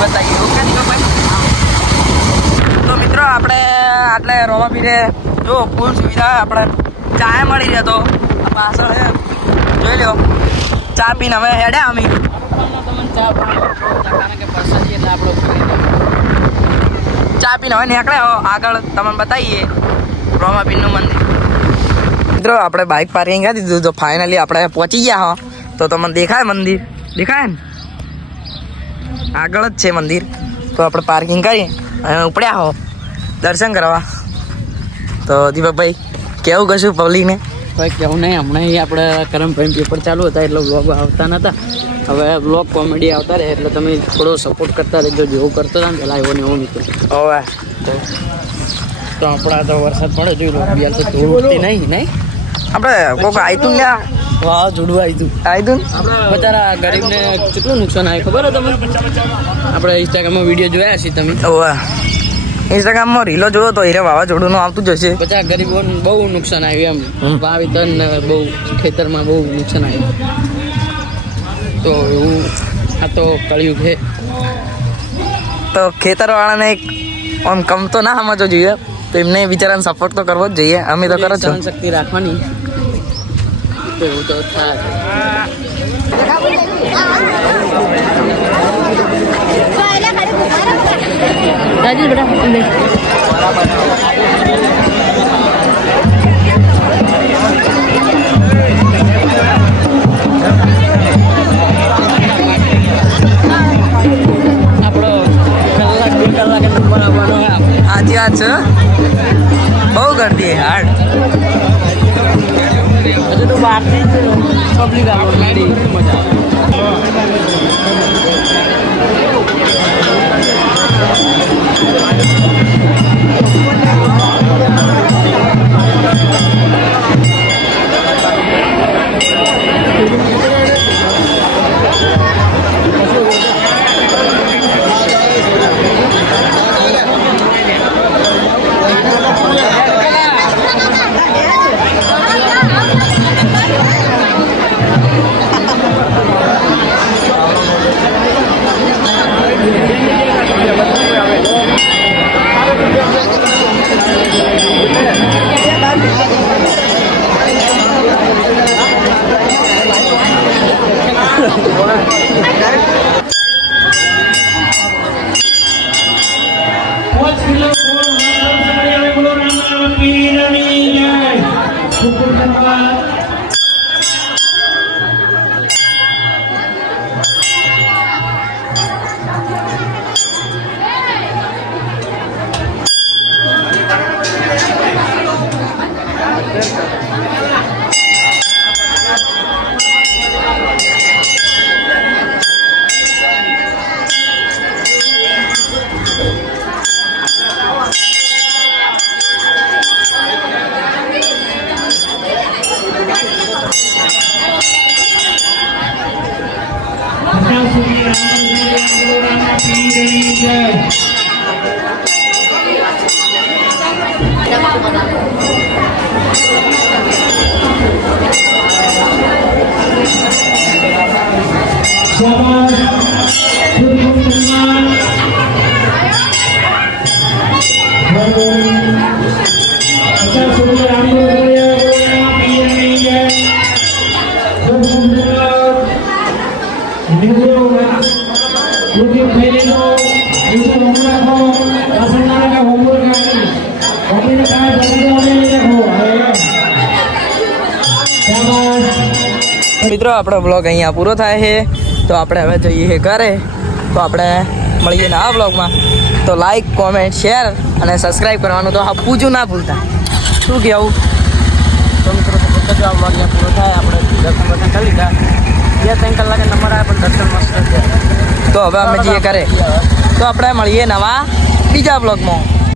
બતાવીએ. ઓકે દીપકભાઈ. તો મિત્રો આપણે આટલે રોમાપીરે જો ફૂલ સુવિધા આપણે ચાય મળી જાય. તો આ પાછળ જોઈ લો ચા પીને હવે હેડ્યા અમે. ચા પીને હવે નીકળ્યા આગળ તમને બતાવીએ રોમાપીરનું મંદિર. મિત્રો આપણે બાઇક પાર્કિંગ કરી દીધું તો ફાઇનલી આપણે પહોંચી ગયા હો. તો તમને દેખાય મંદિર દેખાય ને આગળ જ છે મંદિર. તો આપણે પાર્કિંગ કરી અને ઉપડ્યા હો દર્શન કરવા. તો દીપકભાઈ કેવું કશું પબ્લિકને? ભાઈ કેવું નહીં, હમણાં આપણે કરમભાઈ પેપર ચાલુ હતા એટલે વ્લોગ આવતા નહોતા. હવે વ્લોગ કોમેડી આવતા રહે એટલે તમે થોડો સપોર્ટ કરતા રહેજો. જેવું કરતો હતા ને પેલા એવો ને એવો મિત્રો. હવે તો આપણા તો વરસાદ પડે જોઈ લો. બિયાર તો તોડતી નહીં આપણે કોઈક આયતું ને હા જોડવા આયતું બચારા ગરીબને કેટલું નુકસાન આવે ખબર હે તમને? આપણે ઇન્સ્ટાગ્રામમાં વિડીયો જોયા છે તમે? હવે ઇન્સ્ટાગ્રામમાં રીલો જોયો તો હીરે વાવાઝોડુંનું આવતું જ હશે. બધા ગરીબોને બહુ નુકસાન આવ્યું એમ. વાવેતર ને બહુ ખેતરમાં બહુ નુકસાન આવ્યું. તો એવું આ તો કળિયુગ છે. તો ખેતરવાળાને એક આમ કમ તો ના સમજવો જોઈએ. તો એમને બિચારાને સપોર્ટ તો કરવો જ જોઈએ. અમે તો કરો છો શક્તિ રાખવાની. તો એવું તો થાય. રાજીવ બેટા આપણો કલાક 2 કલાકે નંબર આવવાનો. આજે આ છે બહુ ગરદી હાર્ડ. હજુ તો બહારથી જ પબ્લિક આવવાની મજા. મિત્રો આપણો બ્લોગ અહીંયા પૂરો થાય છે. તો આપણે હવે જઈએ ઘરે. તો આપણે મળીએ નવા બ્લોગમાં. તો લાઈક કોમેન્ટ શેર અને સબસ્ક્રાઈબ કરવાનું તો પૂછું ના ભૂલતા. શું કહેવું? તો મિત્રો તો આ બ્લોગ અહીંયા પૂરો થાય. આપણે દર્શન કરી લીધા. 2-3 કલાકે નંબર આવે પણ દર્શન મસ્ત છે. તો હવે અમે જઈએ ઘરે. તો આપણે મળીએ નવા બીજા બ્લોગમાં.